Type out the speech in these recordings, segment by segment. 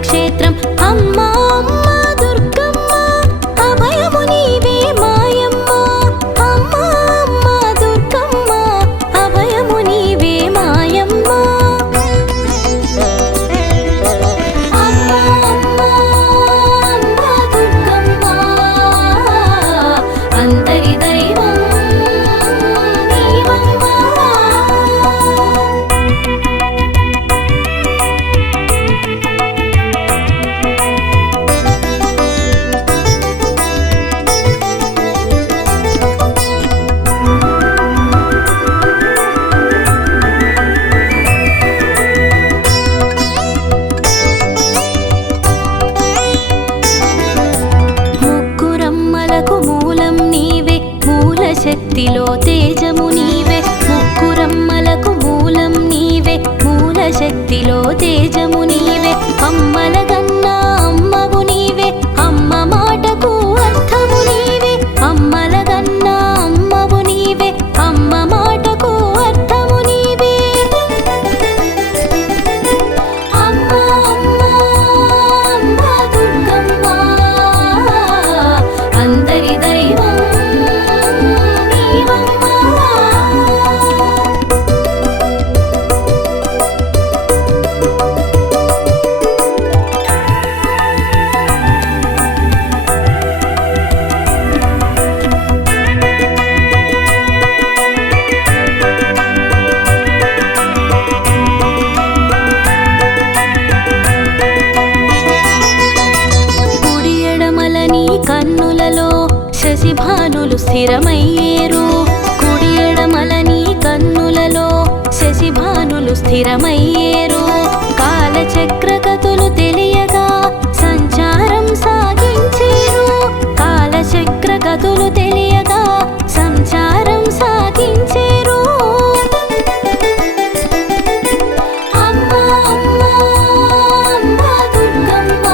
క్షేత్రం అమ్మా అమ్మా దుర్గమ్మ అభయము నీవే మాయమ్మ అమ్మా అమ్మా దుర్గమ్మ అభయము నీవే మాయమ్మ అమ్మా అమ్మా అమ్మా దుర్గమ్మ అందరి దైవం నీవమ్మా. మూలం నీవే మూల శక్తిలో తేజము నీవే ముక్కురమ్మలకు మూలం నీవే మూల శక్తిలో తేజము నీవే అమ్మల గన్నా అమ్మవు నీవే అమ్మ మాటకు అర్థము నీవే అమ్మల గన్నా అమ్మవు నీవే అమ్మ మాటకు అర్థము నీవే అమ్మ అమ్మ అమ్మ దుర్గమ్మ అందరి దైవం నీవమ్మా. కుడి ఎడమల నీ కన్నులలో శశిభానులు స్థిరమయ్యేరు కుడి ఎడమల నీ కన్నులలో శశిభానులు స్థిరమయ్యేరు కాలచక్రగతులు తెలియగా సంచారం సాగించేరు కాలచక్రగతులు తెలియగా సంచారం సాగించేరు అమ్మా అమ్మా అమ్మా దుర్గమ్మ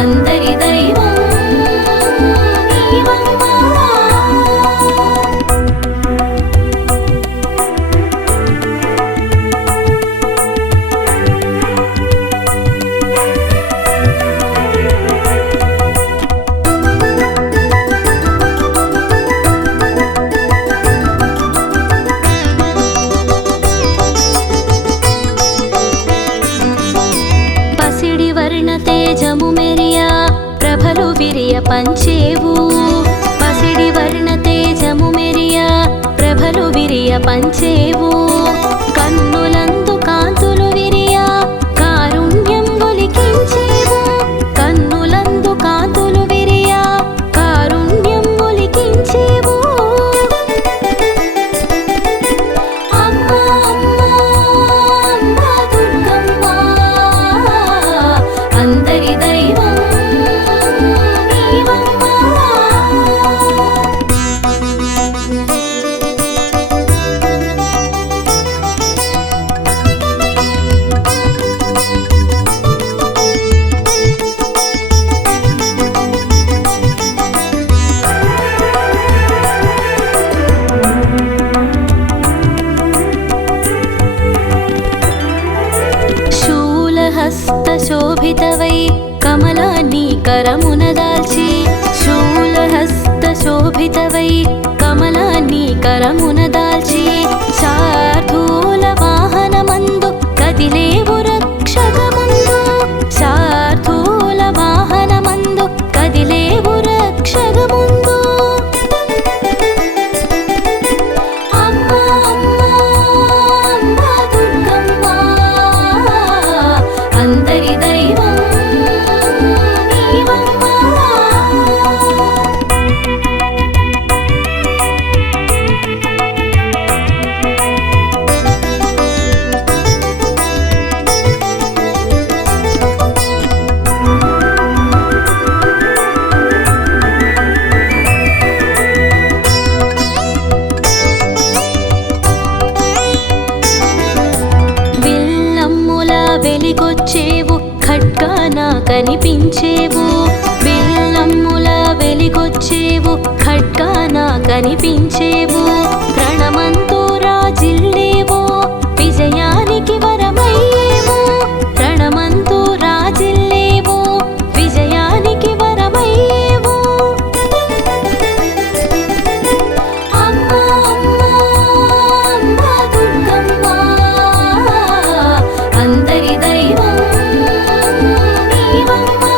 అందరి దైవం నీవమ్మా. పసిడి వర్ణ తేజము మెరియా ప్రభలు విరియ పంచేవు పసిడి వర్ణ తేజము మెరియా ప్రభలు విరియ పంచేవు కన్నులందు కాంతులు విరియా కారుణ్యం ఒలికించేవు కన్నులందు కాంతులు విరియా కారుణ్యం ఒలికించేవు అమ్మా అమ్మా అమ్మా దుర్గమ్మ అందరి దైవం నీవమ్మా. శూలహస్త శోభితవై కమలాన్ని కరమున దాల్చి శూలహస్త శోభితవై కమలాన్ని కరమున దాల్చి శార్దూల వాహనమందు కదిలేవు రక్షకమందు శార్దూల వాహనమందు కదిలేవు రక్షకమందు అమ్మా అమ్మా అమ్మా దుర్గమ్మ అందరి దైవం ఖడ్గాన కనిపించేవు బిల్లమ్ముల వెలిగొచ్చేవు ఖడ్గాన కనిపించేవు రణమంతో రాజిల్లేవో విజయానికి వరమయ్యేవు రణమంతో రాజిల్లేవో విజయానికి వరమయ్యేవు అమ్మా అమ్మా అమ్మా దుర్గమ్మ అందరి దైవం నీవమ్మా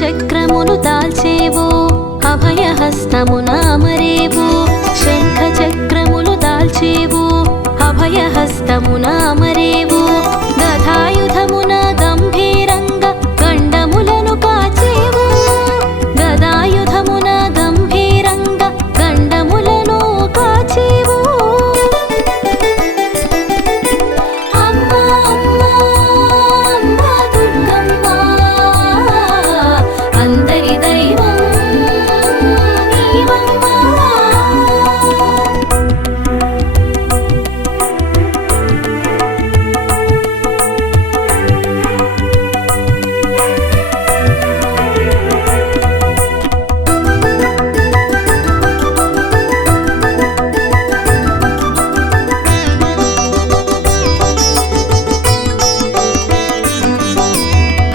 చక్రమును దాల్చేవు అభయహస్తమున అమరేవు శంఖ చక్రములు దాల్చేవు అభయహస్తమున అమరేవు గదాయుధమున గంభీరంగ గండములను కాచేవు గదాయుధమున గంభీరంగ గండములను కాచేవు అమ్మా అమ్మా అమ్మా దుర్గమ్మ అందరి దైవం నీవమ్మా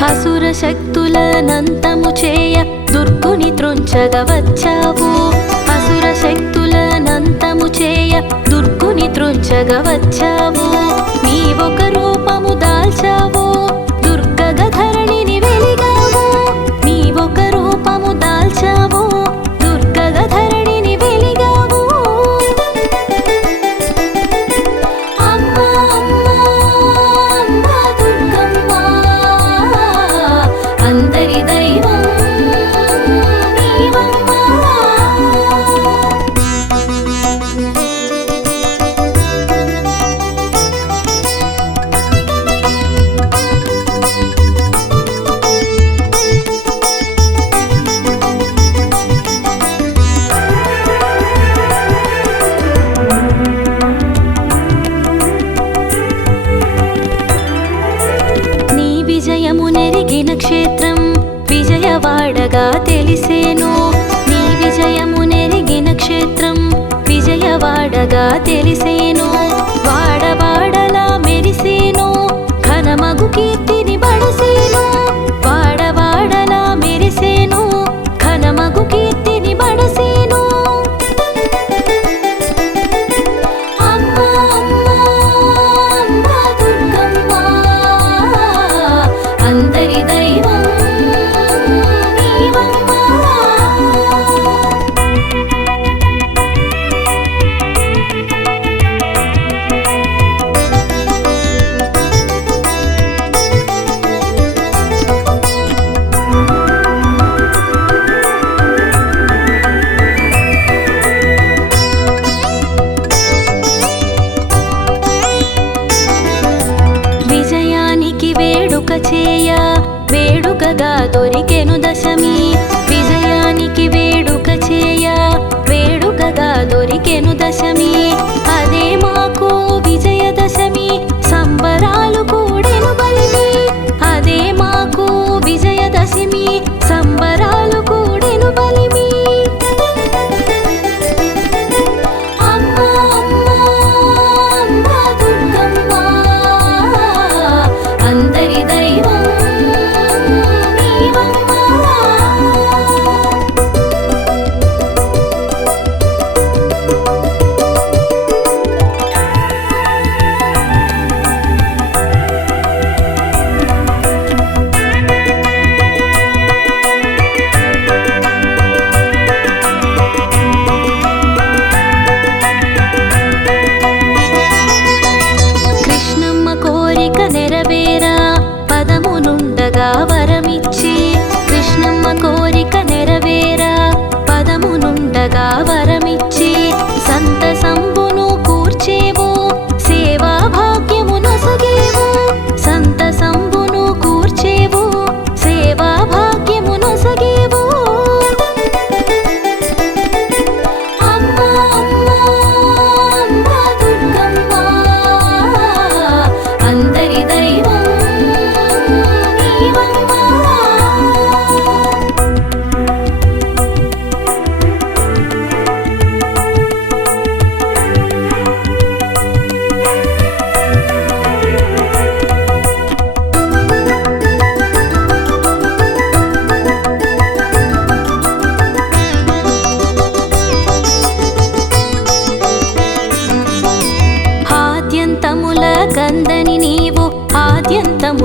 అసుర శక్తులనంతము చేయ దుర్గుని త్రుంచగ వచ్చావు అసుర శక్తులనంతము చేయ దుర్గుని త్రుంచగ వచ్చావు నీవొక రూపము దాల్చావు దుర్గగ ధరణిని వెలిగావు నీవొక రూపము దాల్చావు దుర్గగ ధరణిని వెలిగావు అమ్మా అమ్మా అమ్మా దుర్గమ్మ అందరి దైవం నీవమ్మా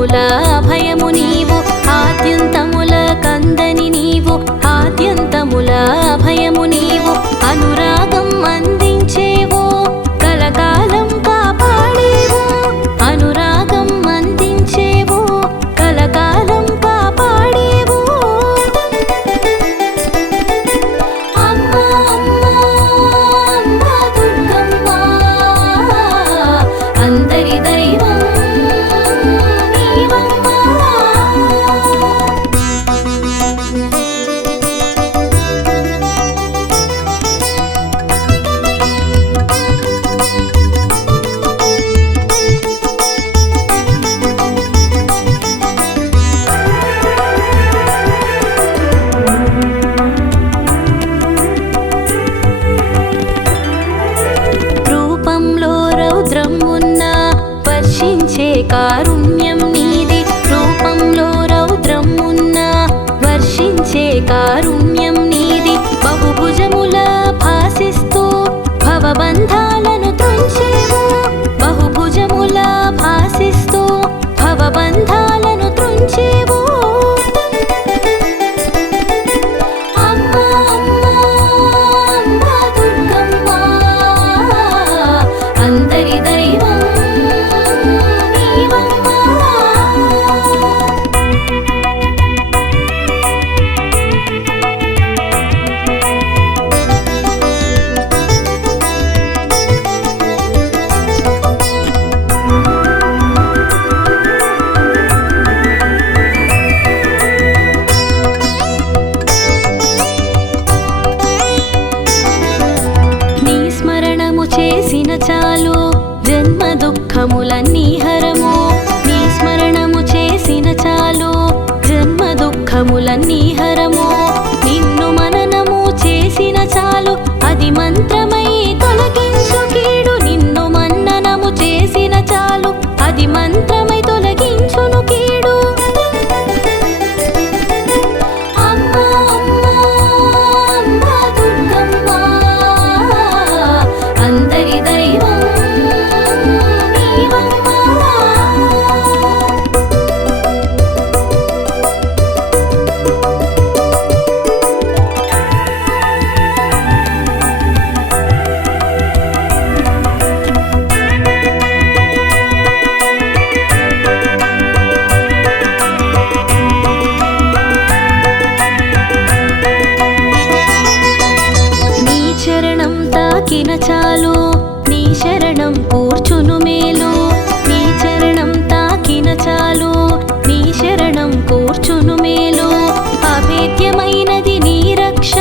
ఆద్యంతముల అభయము నీవు ఆద్యంతముల కందని నీవు ఆద్యంతముల అభయము నీవు అనురాగం అందించేవో కలకాలం కాపాడేవో అనురాగం అందించేవో కలకాలం కాపాడేవో అమ్మా అమ్మా అమ్మా దుర్గమ్మ అందరి దైవం నీవమ్మా. రూపంలో రౌద్రం ఉన్నా వర్షించే కారుణ్యం నీది రూపంలో రౌద్రం ఉన్నా వర్షించే కారుణ్యం నీది బహుభుజముల భాసిస్తూ భవబంధాలను త్రుంచేవు బహుభుజముల భాసిస్తూ భవబంధాలను త్రుంచేవు అమ్మా అమ్మా అమ్మా దుర్గమ్మ అందరి దైవం నీవమ్మా. నీ స్మరణము చేసిన చాలు జన్మ దుఃఖములన్నీ హరము నీ స్మరణము చేసిన చాలు జన్మ దుఃఖములన్నీ హరము నిన్ను మననము చేసిన చాలు అది మంత్రమై తొలగించు కీడు నిన్ను మన్ననము చేసిన చాలు అది మంత్రమై తొలగించును కీడు అమ్మా అమ్మా అమ్మా దుర్గమ్మ అందరి దైవం నీవమ్మా. నీ చరణం తాకిన చాలు నీ శరణం కూర్చును మేలు నీ చరణం తాకిన చాలు నీ శరణం కూర్చును మేలు అభేద్యమైనది నీ రక్ష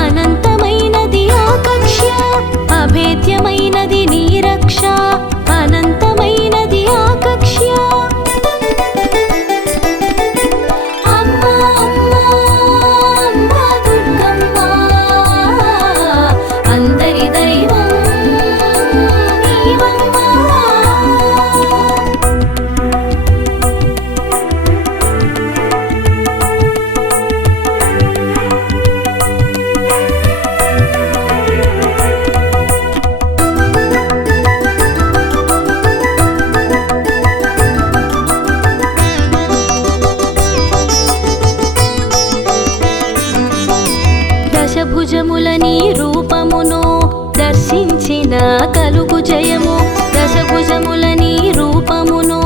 అనంతమైనది ఆకక్ష అభేద్యమైనది నీ రక్ష అనంతమైనది ఆకక్ష అమ్మా అమ్మా అమ్మా దుర్గమ్మ అందరి దైవం నీవమ్మా. దశభుజముల నీ రూపమును దర్శించిన కలుగు జయము దశభుజముల నీ రూపమును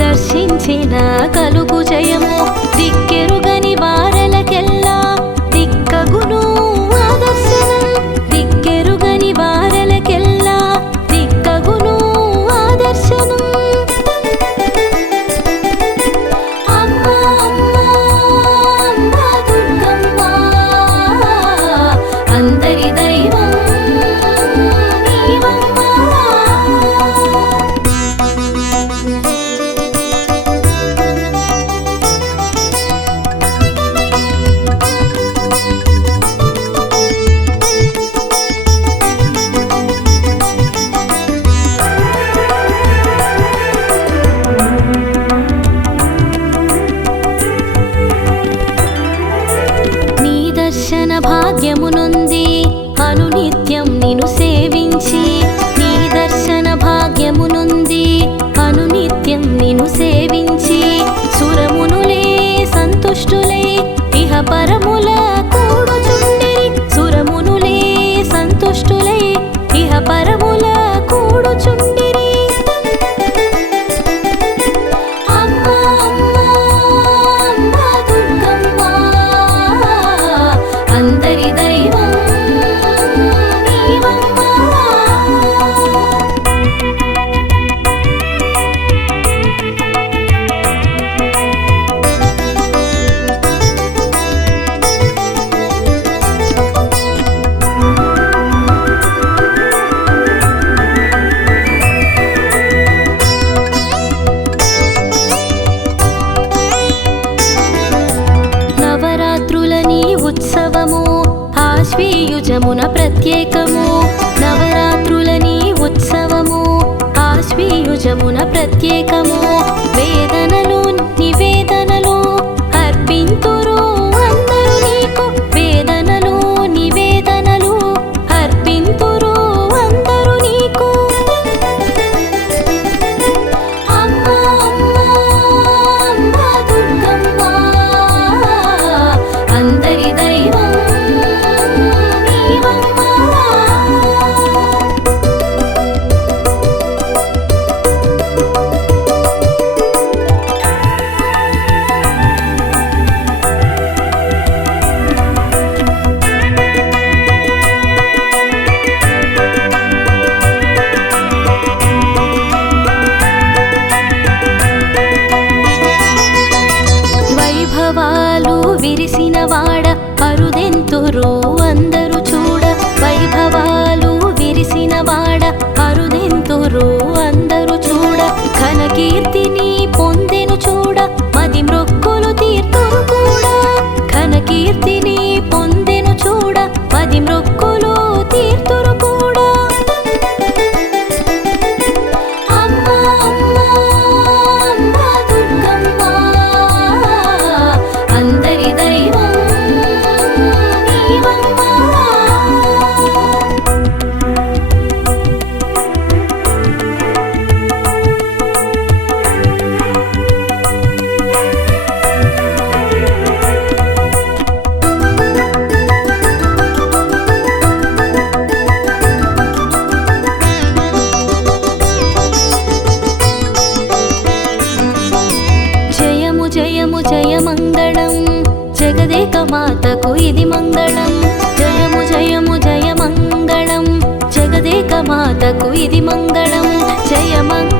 దర్శించిన కలుగు జయము దిక్కెరుగని వారలకెల్లా దిక్కగును ఆదర్శనం దిక్కెరుగని వారలకెల్లా దిక్కగును ఆదర్శనం అమ్మా అమ్మా అమ్మా దుర్గమ్మ అందరి దైవం నీవమ్మా. నీ దర్శన భాగ్యమునుంది అనునిత్యం నిన్ను సేవించి నీ దర్శన భాగ్యమునుంది అనునిత్యం నిన్ను సేవించి ప్రత్యేకము నవరాత్రులని ఉత్సవము ఆశ్వీయుజమున ప్రత్యేకము వేదనలు నివేదనలు అర్పింతురు అందరూ నీకు వేదనలు నివేదనలు అర్పింతురు అందరూ నీకు అమ్మా అమ్మా అమ్మా దుర్గమ్మ అందరి దైవం నీవమ్మా. వైభవాలు విరిసిన వాడ అరుదెంతురు అందరూ చూడ వైభవాలు విరిసిన వాడ అరుదెంతురు అందరూ చూడ ఘనకీర్తిని పొందెను చూడ మది మృక్కులు తీర్తురు కూడా ఘనకీర్తిని పొందెను చూడ మది మృక్కులు తీర్తురు కూడా అమ్మా అమ్మా అమ్మా దుర్గమ్మ అందరి దైవం నీవమ్మా. జయము జయము జయ మంగళం జగదేక మాతకు ఇది మంగళం జయము జయము జయ మంగళం జగదేక మాతకు ఇది మంగళం జయ మంగళం